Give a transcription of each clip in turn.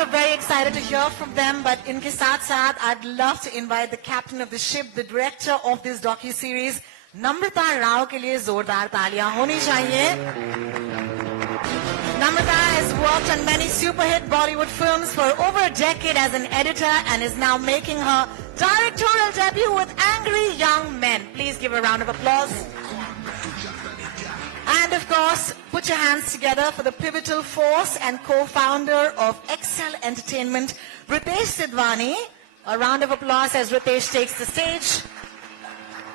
also very excited to hear from them. But इनके साथ-साथ, I'd love to invite the captain of the ship, the director of this docu-series, Namrata Rao के लिए जोरदार तालियां होनी चाहिए. Namrata has worked on many super-hit Bollywood films for over a decade as an editor and is now making her directorial debut with Angry Young Men. Please give a round of applause. And of course, put your hands together for the pivotal force and co-founder of Excel Entertainment, Ritesh Sidhwani. A round of applause as Ritesh takes the stage.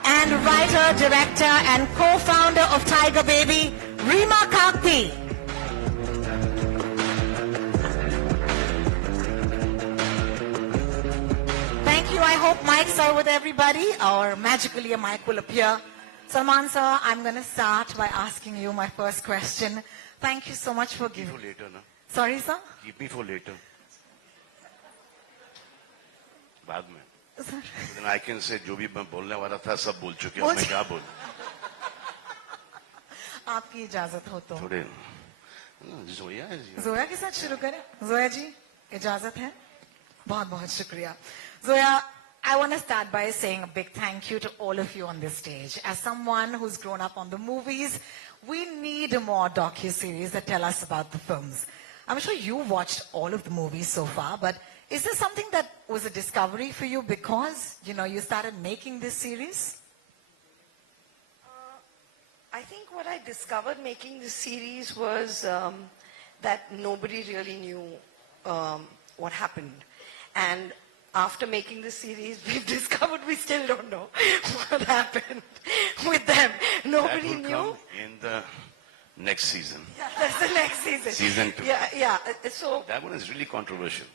And writer, director and co-founder of Tiger Baby, Reema Kagti. Thank you. I hope mics are with everybody, or magically a mic will appear. Salman sir, I'm going to start by asking you my first question. Thank you so much for giving... Keep me for later, na? Sorry, sir? Keep me for later. बाद में. Sir. Then I can say, जो भी मैं बोलने वाला था, सब बोल चुके हैं. मैं क्या बोलूं? आपकी इजाजत हो तो. थोड़े जोया है जी. जोया के साथ शुरू करें. जोया जी, इजाजत है. बहुत बहुत शुक्रिया. Zoya, I want to start by saying a big thank you to all of you on this stage. As someone who's grown up on the movies, we need more docu-series that tell us about the films. I'm sure you watched all of the movies so far, but is there something that was a discovery for you because, you started making this series? I think what I discovered making this series was that nobody really knew what happened. And after making this series, we've discovered we still don't know what happened with them. Nobody that will knew. Come in the next season. Yeah, that's the next season. Season 2. Yeah. So that one is really controversial.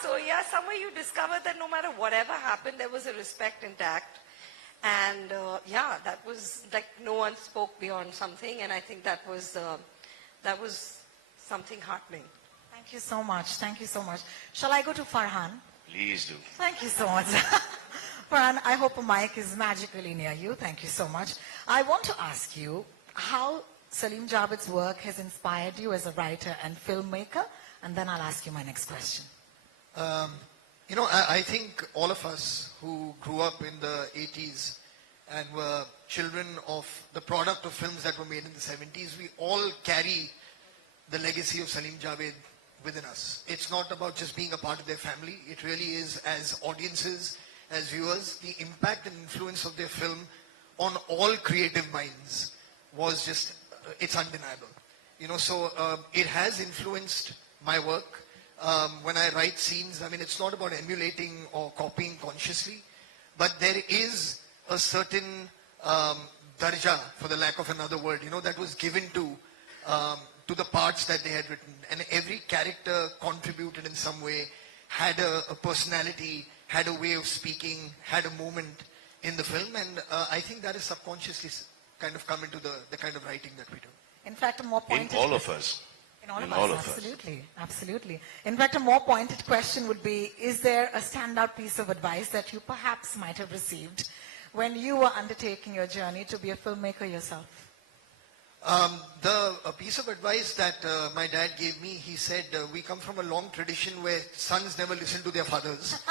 So yeah, somewhere you discovered that no matter whatever happened, there was a respect intact. And that was like no one spoke beyond something. And I think that was something heartening. Thank you so much. Thank you so much. Shall I go to Farhan? Please do. Thank you so much. Farhan, I hope a mic is magically near you. Thank you so much. I want to ask you how Salim Javed's work has inspired you as a writer and filmmaker, and then I'll ask you my next question. I think all of us who grew up in the 80s and were children of the product of films that were made in the 70s, we all carry the legacy of Salim Javed within us. It's not about just being a part of their family. It really is, as audiences, as viewers, the impact and influence of their film on all creative minds was just, it's undeniable. So it has influenced my work. When I write scenes, it's not about emulating or copying consciously, but there is a certain darja, for the lack of another word, that was given to the parts that they had written. And every character contributed in some way, had a personality, had a way of speaking, had a moment in the film. And I think that is subconsciously kind of come into the kind of writing that we do. In fact, a more pointed... In all of us. In all of us, absolutely, absolutely. In fact, a more pointed question would be, is there a standout piece of advice that you perhaps might have received when you were undertaking your journey to be a filmmaker yourself? A piece of advice that my dad gave me, he said, we come from a long tradition where sons never listen to their fathers.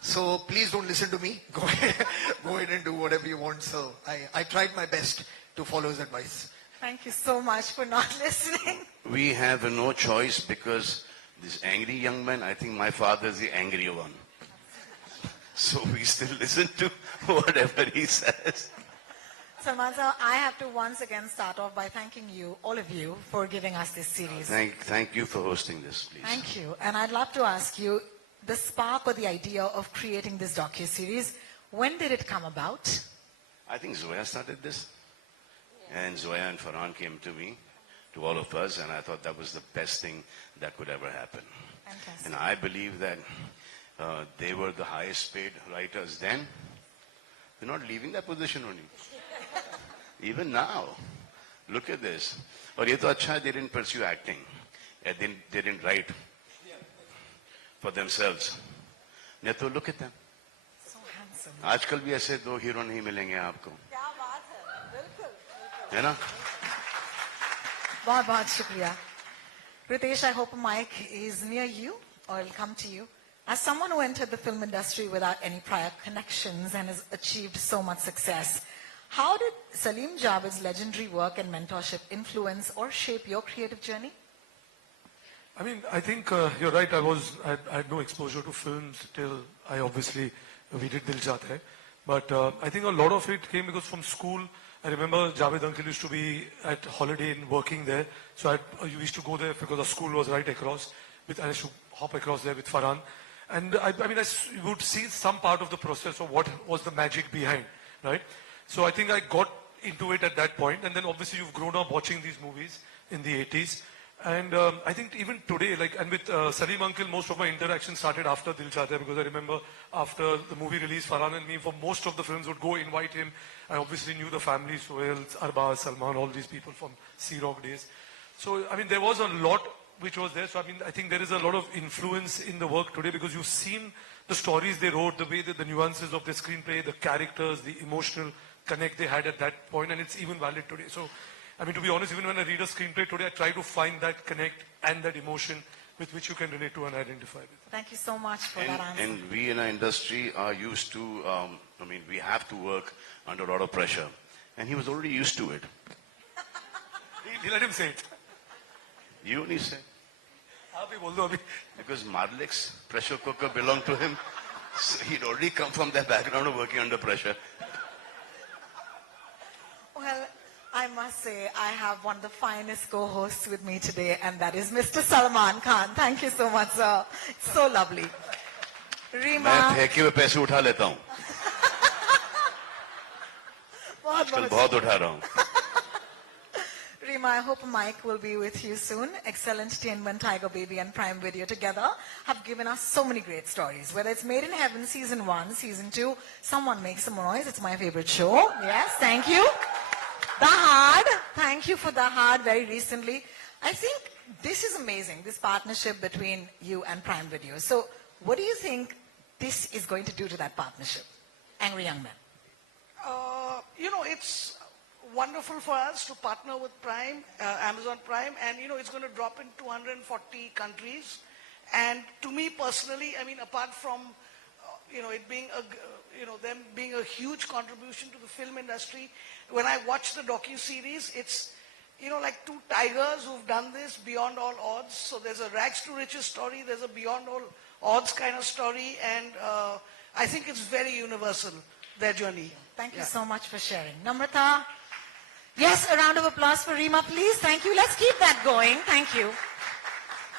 So please don't listen to me. Go ahead and do whatever you want. So I tried my best to follow his advice. Thank you so much for not listening. We have no choice because this angry young man, I think my father is the angry one. So we still listen to whatever he says. Salman sir, I have to once again start off by thanking you, all of you, for giving us this series. Thank you for hosting this, please. Thank you. And I'd love to ask you, the spark or the idea of creating this docu-series, when did it come about? I think Zoya started this. And Zoya and Farhan came to me, to all of us, and I thought that was the best thing that could ever happen. Fantastic. And I believe that they were the highest paid writers then. They're not leaving that position only. Even now, look at this. Or ye to acha, they didn't pursue acting. They didn't write for themselves. Neto, look at them. So handsome. आजकल भी ऐसे दो hero नहीं मिलेंगे आपको. क्या बात है, बिल्कुल. है ना? बहुत बहुत शुक्रिया. Ritesh, I hope a mic is near you or it'll come to you. As someone who entered the film industry without any prior connections and has achieved so much success, how did Salim Javed's legendary work and mentorship influence or shape your creative journey? I mean, I think you're right. I had no exposure to films till we did Dil Chahta Hai. But I think a lot of it came because from school, I remember Javed Uncle used to be at Holiday Inn working there. So I used to go there because the school was right across. I used to hop across there with Farhan. And I would see some part of the process of what was the magic behind, right? So I think I got into it at that point. And then obviously you've grown up watching these movies in the 80s. And I think even today, and with Salim Uncle, most of my interaction started after Dil Chahta Hai, because I remember after the movie release, Farhan and me, for most of the films, would go invite him. I obviously knew the family, Sohail, Arbaz, Salman, all these people from Sea Rock days. So, I mean, there was a lot which was there. So, I mean, I think there is a lot of influence in the work today because you've seen the stories they wrote, the way that the nuances of the screenplay, the characters, the emotional connect they had at that point, and it's even valid today. So, I mean, to be honest, even when I read a screenplay today, I try to find that connect and that emotion with which you can relate to and identify with. Thank you so much for that answer. And we in our industry are used to, we have to work under a lot of pressure. And he was already used to it. He let him say it. You only said. Abhi. Because Marlik's pressure cooker belonged to him. So he'd already come from that background of working under pressure. Well, I must say, I have one of the finest co-hosts with me today, and that is Mr. Salman Khan. Thank you so much, sir. It's so lovely. Reema. मैं फेंके हुए पैसे उठा लेता हूँ. आजकल बहुत उठा रहा हूँ. Reema, I hope Mike will be with you soon. Excel Entertainment, Tiger Baby and Prime Video together have given us so many great stories. Whether it's Made in Heaven Season 1, Season 2, Someone Make Some Noise. It's my favorite show. Yes, thank you. The Hard. Thank you for The Hard very recently. I think this is amazing, this partnership between you and Prime Video. So what do you think this is going to do to that partnership? Angry Young Men. It's wonderful for us to partner with Prime, Amazon Prime, and it's going to drop in 240 countries. And to me personally, I mean, apart from it being them being a huge contribution to the film industry, when I watch the docu-series, it's like two tigers who've done this beyond all odds. So there's a rags to riches story, there's a beyond all odds kind of story, and I think it's very universal, their journey. Thank you so much for sharing. Namrata. Yes, a round of applause for Reema, please. Thank you. Let's keep that going. Thank you.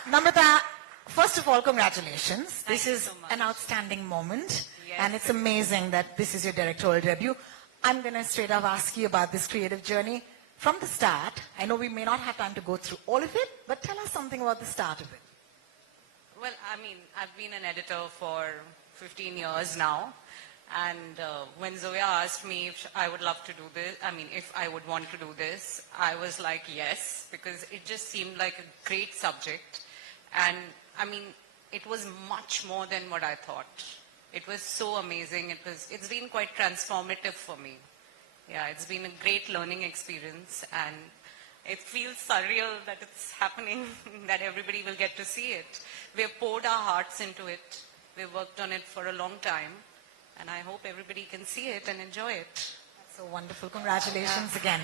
Namrata, first of all, congratulations. This is an outstanding moment. Yes. And it's amazing that this is your directorial debut. I'm going to straight up ask you about this creative journey. From the start, I know we may not have time to go through all of it, but tell us something about the start of it. Well, I mean, I've been an editor for 15 years now. And when Zoya asked me if I would love to do this, if I would want to do this, I was like, yes, because it just seemed like a great subject. And I mean, it was much more than what I thought. It was so amazing. It's been quite transformative for me. Yeah, it's been a great learning experience, and it feels surreal that it's happening, that everybody will get to see it. We've poured our hearts into it. We've worked on it for a long time. And I hope everybody can see it and enjoy it. That's so wonderful. Congratulations again.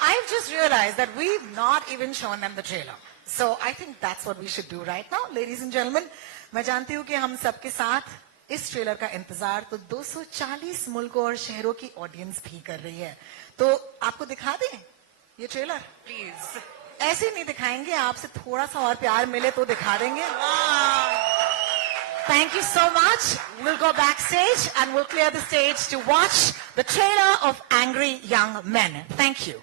I've just realized that we've not even shown them the trailer. So I think that's what we should do right now. Ladies and gentlemen, मैं जानती हूँ कि हम सबके साथ इस trailer का इंतजार तो 240 मुल्कों और शहरों की ऑडियंस भी कर रही है. तो आपको दिखा दें ये ट्रेलर? Please. ऐसे नहीं दिखाएंगे, आपसे थोड़ा सा और प्यार मिले तो दिखा देंगे. Thank you so much. We'll go backstage and we'll clear the stage to watch the trailer of Angry Young Men. Thank you.